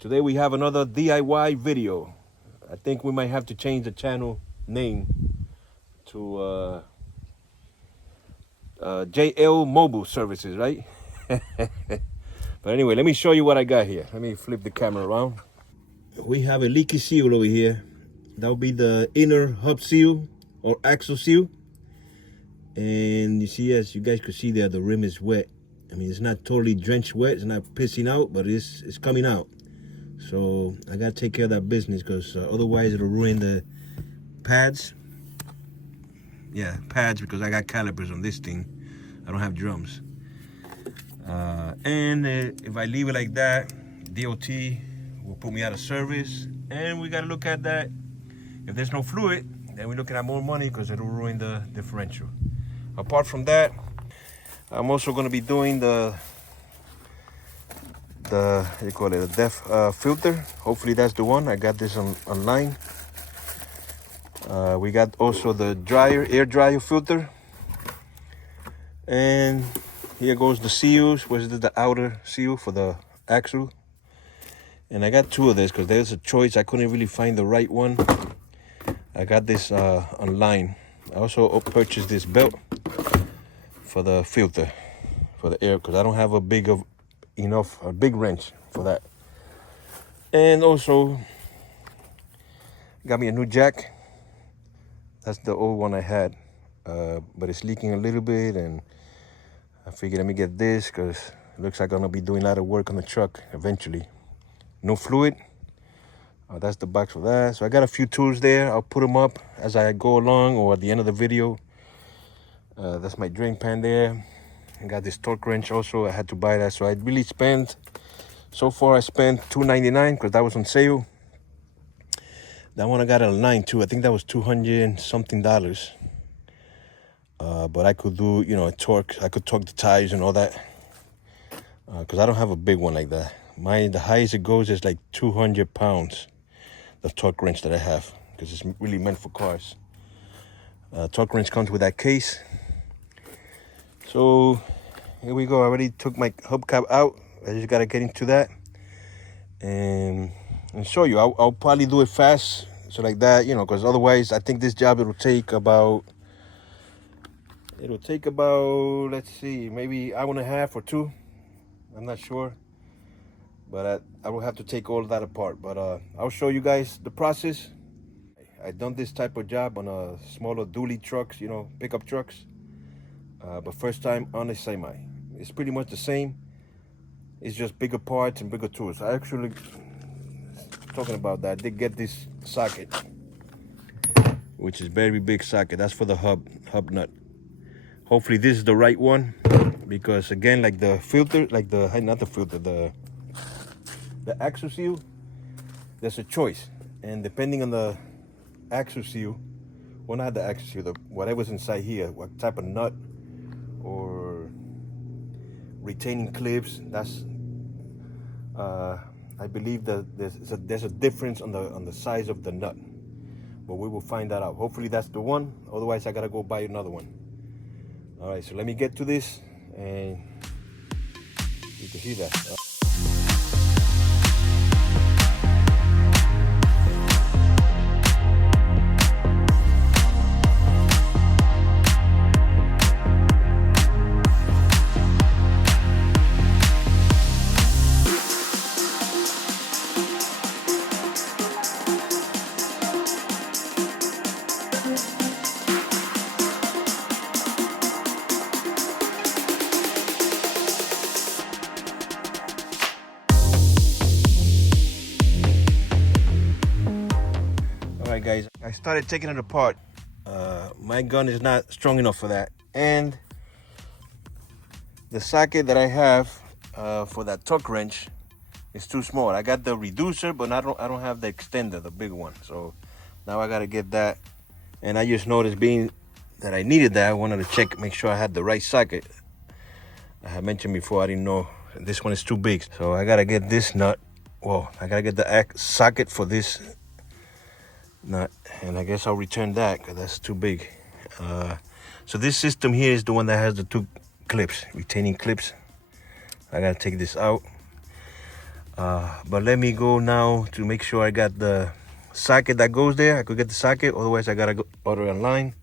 Today we have another DIY video. I think we might have to change the channel name to JL Mobile Services, right? But anyway, let me show you what I got here. Let me flip the camera around. We have a leaky seal over here. That will be the inner hub seal or axle seal. And you see, as you guys could see there, the rim is wet. I mean, it's not totally drenched wet. It's not pissing out, but it's coming out. So I gotta take care of that business because otherwise it'll ruin the pads. Yeah, pads, because I got calipers on this thing. I don't have drums. And if I leave it like that, DOT will put me out of service. And we gotta look at that. If there's no fluid, then we're looking at more money because it'll ruin the differential. Apart from that, I'm also gonna be doing the what you call it, a def filter. Hopefully that's the one. I got this online. We got also the air dryer filter. And here goes the seals. Where's the outer seal for the axle? And I got two of this because there's a choice. I couldn't really find the right one. I got this online. I also purchased this belt for the filter, for the air, because I don't have a big wrench for that. And also got me a new jack. That's the old one I had, but it's leaking a little bit, and I figured let me get this because it looks like I'm gonna be doing a lot of work on the truck eventually. No fluid. That's the box for that. So I got a few tools there. I'll put them up as I go along or at the end of the video. That's my drain pan there. I got this torque wrench also. I had to buy that. So I really spent, so far I spent $2.99 because that was on sale. That one I got online too. I think that was $200 and something. But I could do, a torque. I could torque the tires and all that. Because I don't have a big one like that. Mine, the highest it goes is like 200 pounds. The torque wrench that I have, because it's really meant for cars. Torque wrench comes with that case. So here we go. I already took my hubcap out. I just gotta get into that and show you. I'll probably do it fast, so like that, because otherwise I think this job it'll take about, let's see, maybe hour and a half or two. I'm not sure. But I will have to take all of that apart. But I'll show you guys the process. I've done this type of job on a smaller dually trucks, pickup trucks. But first time on a semi. It's pretty much the same. It's just bigger parts and bigger tools. I actually, talking about that, I did get this socket, which is very big socket. That's for the hub nut. Hopefully this is the right one. Because again, like the filter, not the filter, the axle seal, there's a choice, and depending on the axle seal, well, not the axle seal, whatever's inside here, what type of nut or retaining clips, that's I believe that there's a difference on the size of the nut, but we will find that out. Hopefully that's the one, otherwise I gotta go buy another one. All right, so let me get to this, and you can see that. Alright guys, I started taking it apart. My gun is not strong enough for that, and the socket that I have for that torque wrench is too small. I got the reducer, but I don't have the extender, the big one. So now I gotta get that. And I just noticed, being that I needed that, I wanted to check, make sure I had the right socket. I had mentioned before, I didn't know this one is too big, so I gotta get this nut. Well, I gotta get the socket for this nut, and I guess I'll return that because that's too big. So this system here is the one that has the two clips, retaining clips. I gotta take this out. But let me go now to make sure I got the socket that goes there. I could get the socket, otherwise I gotta go order online.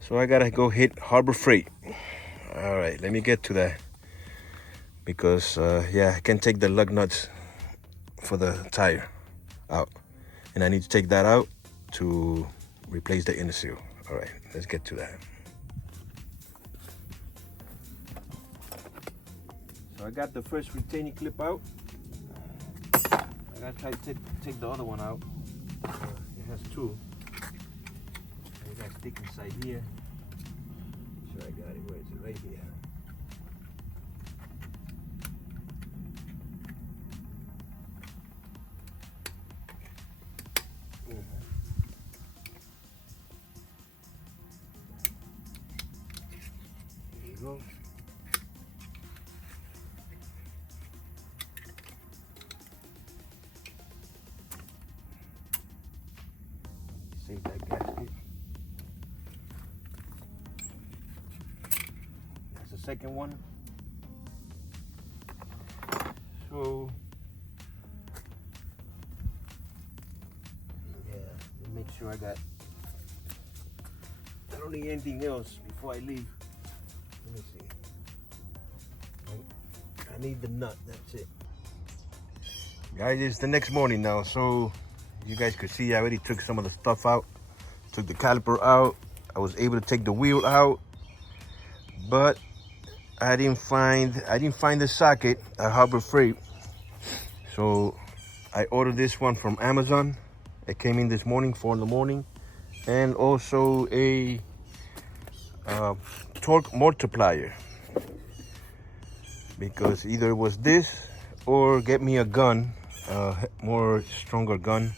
So I gotta go hit Harbor Freight. All right, let me get to that, because yeah, I can take the lug nuts for the tire out, and I need to take that out to replace the inner seal. All right, let's get to that. So I got the first retaining clip out. I gotta try to take the other one out. It has two. I got stick inside here. So I got it. Where is it? Right here. There you go. Save that gasket. That's the second one. So yeah, make sure I don't need anything else before I leave. Let me see. I need the nut, that's it. Guys, it's the next morning now, so you guys could see I already took some of the stuff out. Took the caliper out. I was able to take the wheel out, but I didn't find the socket at Harbor Freight. So I ordered this one from Amazon. It came in this morning, 4 in the morning, and also a torque multiplier, because either it was this or get me a gun, more stronger gun,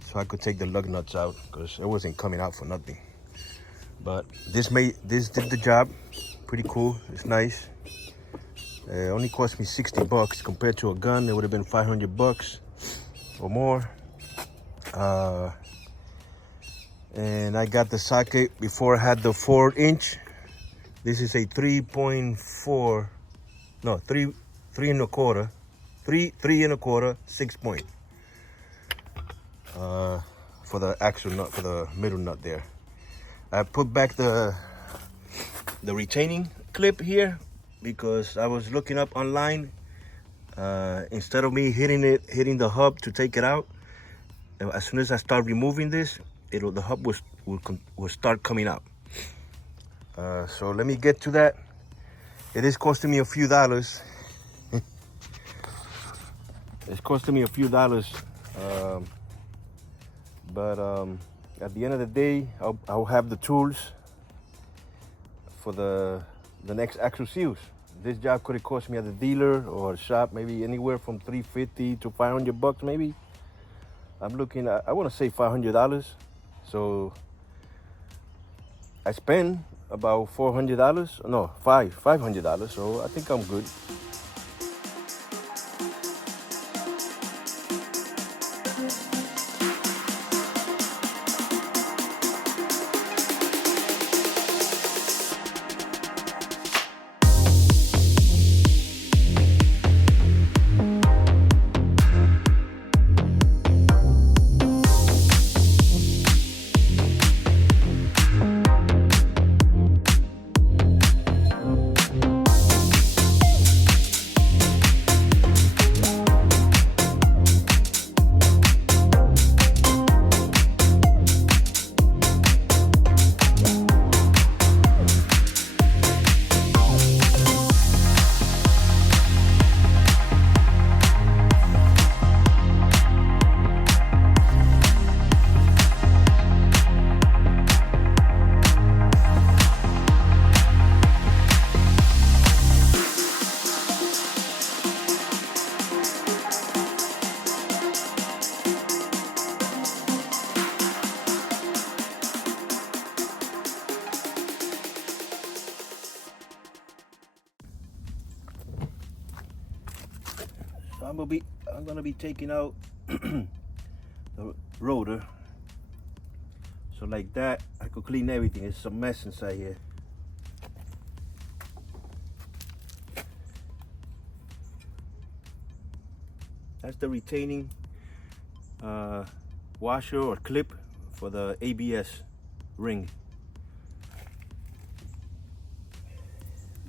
so I could take the lug nuts out, because it wasn't coming out for nothing. But this did the job. Pretty cool. It's nice. It only cost me 60 bucks. Compared to a gun, it would have been 500 bucks or more. And I got the socket before I had the 4-inch. This is a 3.4, no, 3.25, 3.25, 6 point. For the actual nut, for the middle nut there. I put back the retaining clip here because I was looking up online. Instead of me hitting the hub to take it out, as soon as I start removing this, the hub will start coming out. So let me get to that. It is costing me a few dollars. It's costing me a few dollars. But at the end of the day, I'll have the tools for the next axle seals. This job could have cost me at the dealer or shop maybe anywhere from $350 to $500 maybe. I'm looking at, I want to say $500. So I spent about $400, no, $500. So I think I'm good. I'm gonna be taking out the rotor. So like that, I could clean everything. It's a mess inside here. That's the retaining washer or clip for the ABS ring.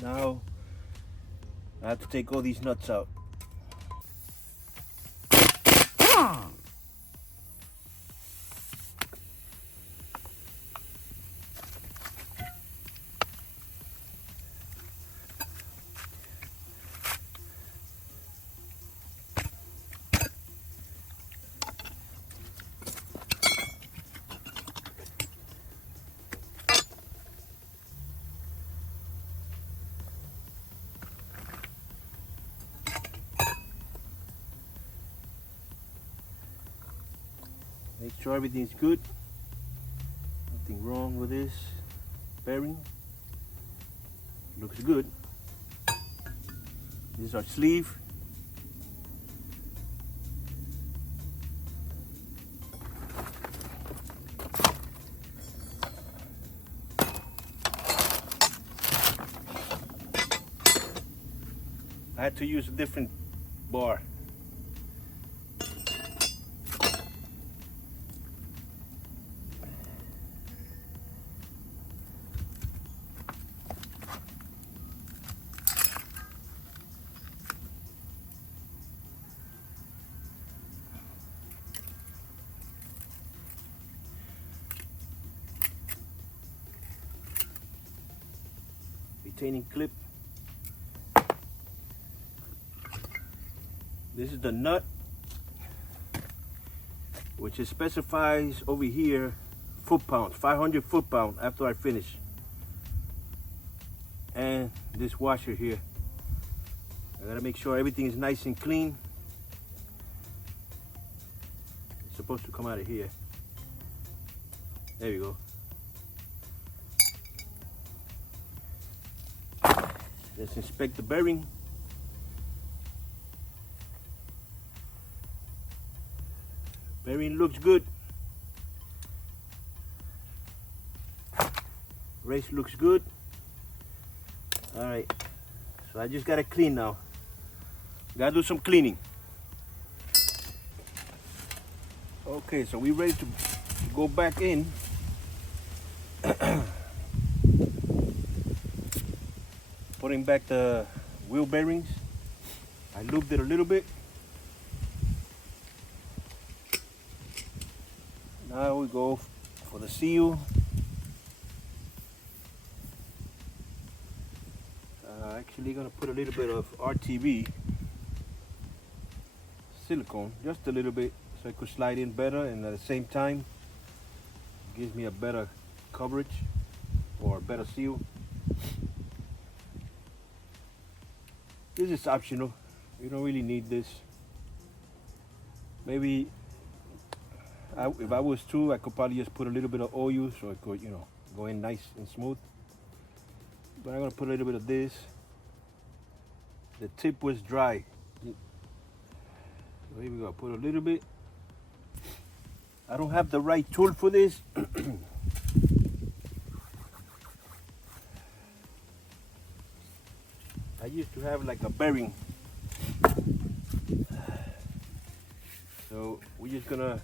Now I have to take all these nuts out. Make sure everything's good. Nothing wrong with this bearing. Looks good. This is our sleeve. I had to use a different bar. Retaining clip. This is the nut, which it specifies over here foot-pounds, 500 foot-pound after I finish. And this washer here. I gotta make sure everything is nice and clean. It's supposed to come out of here. There we go. Let's inspect the bearing. Bearing looks good. Race looks good. All right, so I just gotta clean now. Gotta do some cleaning. Okay, so we're ready to go back in. Putting back the wheel bearings. I lubed it a little bit. Now we go for the seal. Actually gonna put a little bit of RTV silicone, just a little bit, so I could slide in better, and at the same time gives me a better coverage or a better seal. This is optional. You don't really need this. Maybe if I was to, I could probably just put a little bit of oil so it could, go in nice and smooth. But I'm gonna put a little bit of this. The tip was dry. So here we go, put a little bit. I don't have the right tool for this. I used to have like a bearing. So we're just gonna,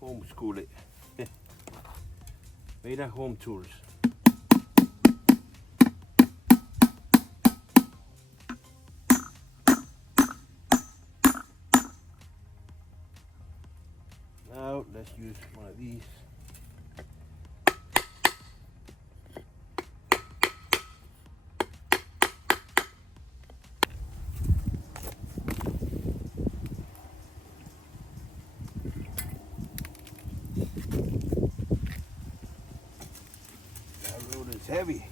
homeschool it. Made at home tools. Now let's use one of these. Heavy.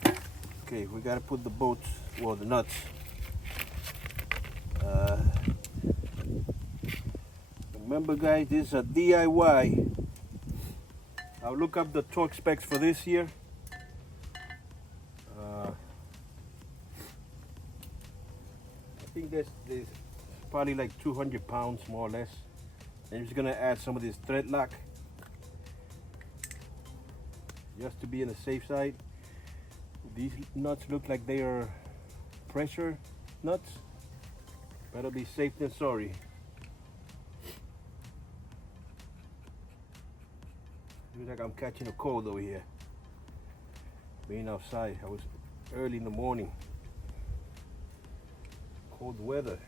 Okay, we gotta put the bolts, well, the nuts. Remember guys, this is a DIY. I'll look up the torque specs for this here. I think there's probably like 200 pounds more or less. I'm just gonna add some of this thread lock just to be on the safe side. These nuts look like they are pressure nuts, Better be safe than sorry. Feels like I'm catching a cold over here. Being outside, I was early in the morning. Cold weather.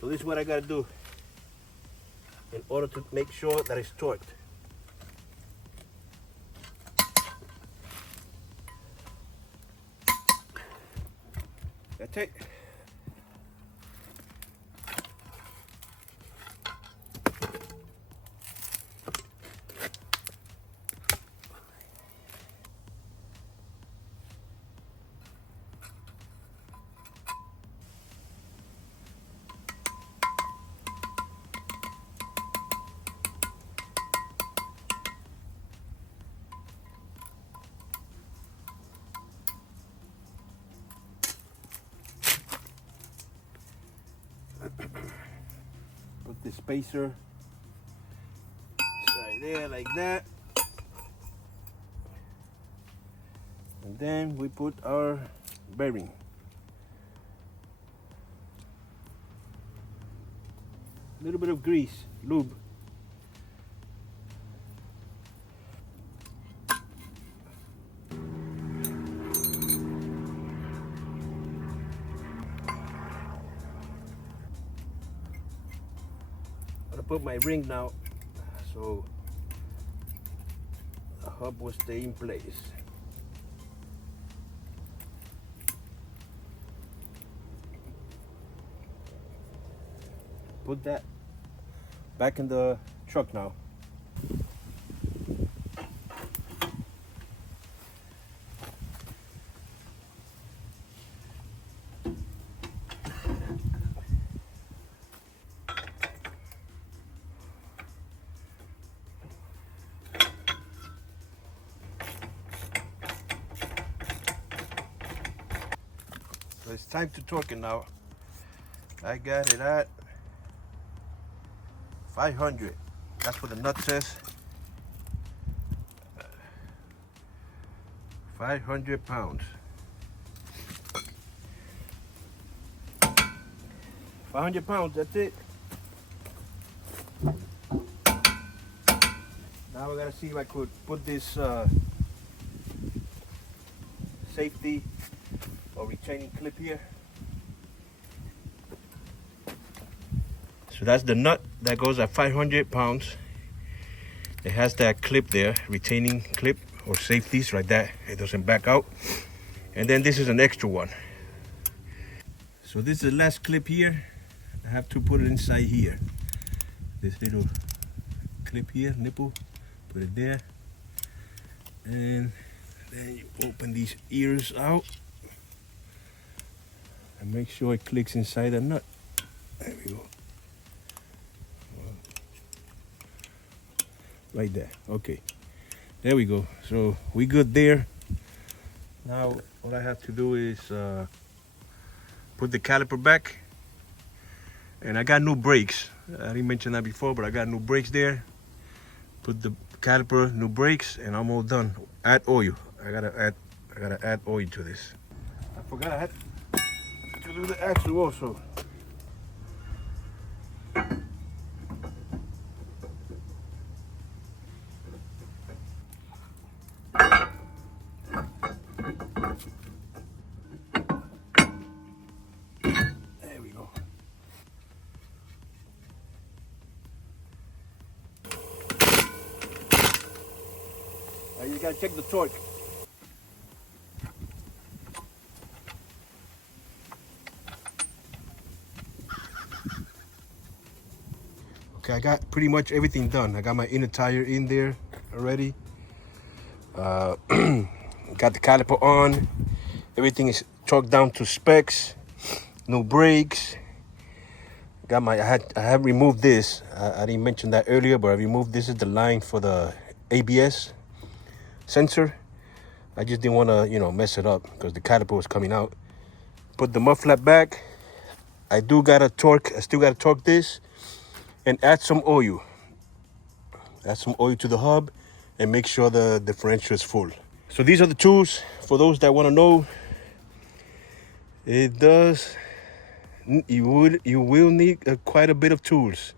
So this is what I gotta do in order to make sure that it's torqued. That's it. Put the spacer right there like that. And then we put our bearing. A little bit of grease, lube. I'm gonna put my ring now so the hub will stay in place. Put that back in the truck now. So it's time to torque it now. I got it at 500. That's what the nut says. 500 pounds. 500 pounds, that's it. Now we gotta see if I could put this safety or retaining clip here. So that's the nut that goes at 500 pounds. It has that clip there, retaining clip or safeties right there. It doesn't back out. And then this is an extra one. So this is the last clip here. I have to put it inside here. This little clip here, nipple, put it there. And then you open these ears out and make sure it clicks inside the nut. There we go. Right there. Okay, there we go. So we good there. Now what I have to do is put the caliper back, and I got new brakes. I didn't mention that before, but I got new brakes there. Put the caliper, new brakes, and I'm all done. Add oil. I gotta add oil to this. I forgot I had to do the axle also. You gotta check the torque. Okay, I got pretty much everything done. I got my inner tire in there already. Got the caliper on. Everything is torqued down to specs. No brakes. Got my. I have removed this. I didn't mention that earlier, but I removed this. Is the line for the ABS sensor. I just didn't want to, mess it up because the caliper was coming out. Put the mud flap back. I still gotta torque this and add some oil. Add some oil to the hub and make sure the differential is full. So these are the tools for those that want to know. It does, you will need quite a bit of tools.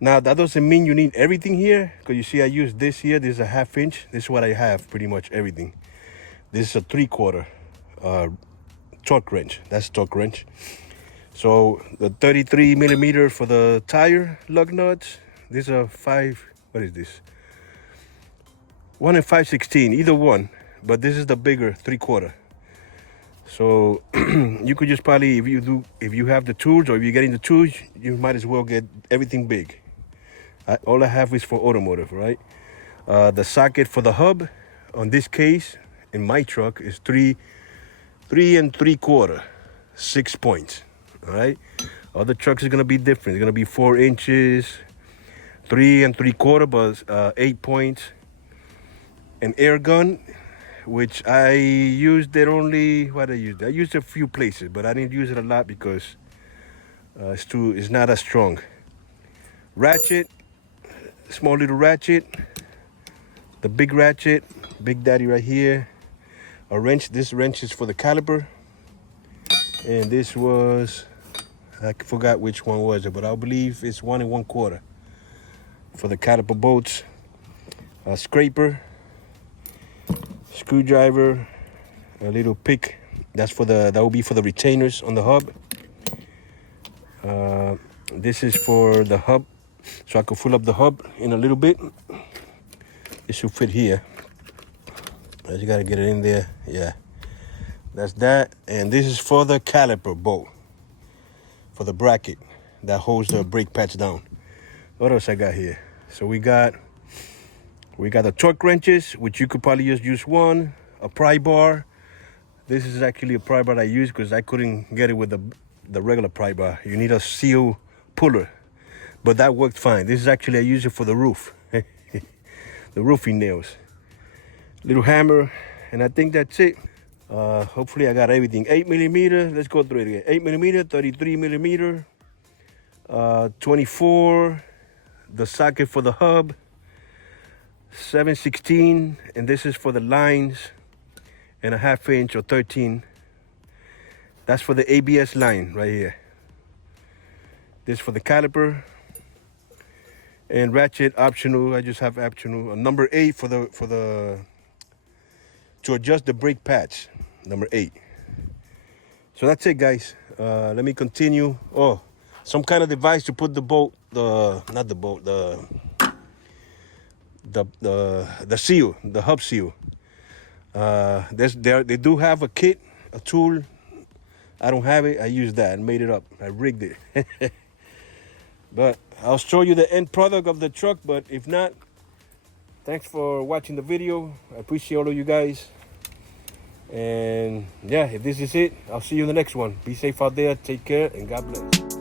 Now that doesn't mean you need everything here, because you see I use this here. This is a 1/2 inch. This is what I have, pretty much everything. This is a 3/4 torque wrench. That's torque wrench. So the 33 millimeter for the tire lug nuts. These are 5, what is this? 1 and 5/16, either one. But this is the bigger 3/4. So you could just probably, if you have the tools, or if you're getting the tools, you might as well get everything big. All I have is for automotive, right? The socket for the hub on this case in my truck is 3 3/4, 6 points. All right. Other trucks is gonna be different. It's gonna be 4 inches, 3 3/4, but 8 points. An air gun, which I used it only. What I used? I used it a few places, but I didn't use it a lot because it's not as strong. Ratchet, small little ratchet. The big ratchet, Big Daddy right here. A wrench. This wrench is for the caliper, and this was, I forgot which one was it, but I believe it's 1 1/4 for the caliper bolts. A scraper, screwdriver, a little pick. That will be for the retainers on the hub. This is for the hub, so I can fill up the hub in a little bit. It should fit here. I just gotta get it in there. Yeah, that's that. And this is for the caliper bolt, for the bracket that holds the brake pads down. What else I got here? So we got the torque wrenches, which you could probably just use one. A pry bar. This is actually a pry bar I use because I couldn't get it with the regular pry bar. You need a seal puller, but that worked fine. This is actually, I use it for the roof, the roofing nails. Little hammer, and I think that's it. Hopefully I got everything. 8 millimeter. Let's go through it again. 8 millimeter, 33 millimeter, 24. The socket for the hub, 7/16, and this is for the lines, and a 1/2 inch or 13. That's for the ABS line right here. This for the caliper, and ratchet optional. I just have optional. A number 8 to adjust the brake pads, number 8. So that's it, guys. Let me continue. Oh, some kind of device to put the bolt, not the bolt, the seal, the hub seal. They do have a kit, a tool. I don't have it. I used that and made it up. I rigged it. But I'll show you the end product of the truck. But if not, thanks for watching the video. I appreciate all of you guys. And yeah, if this is it, I'll see you in the next one. Be safe out there. Take care, and God bless.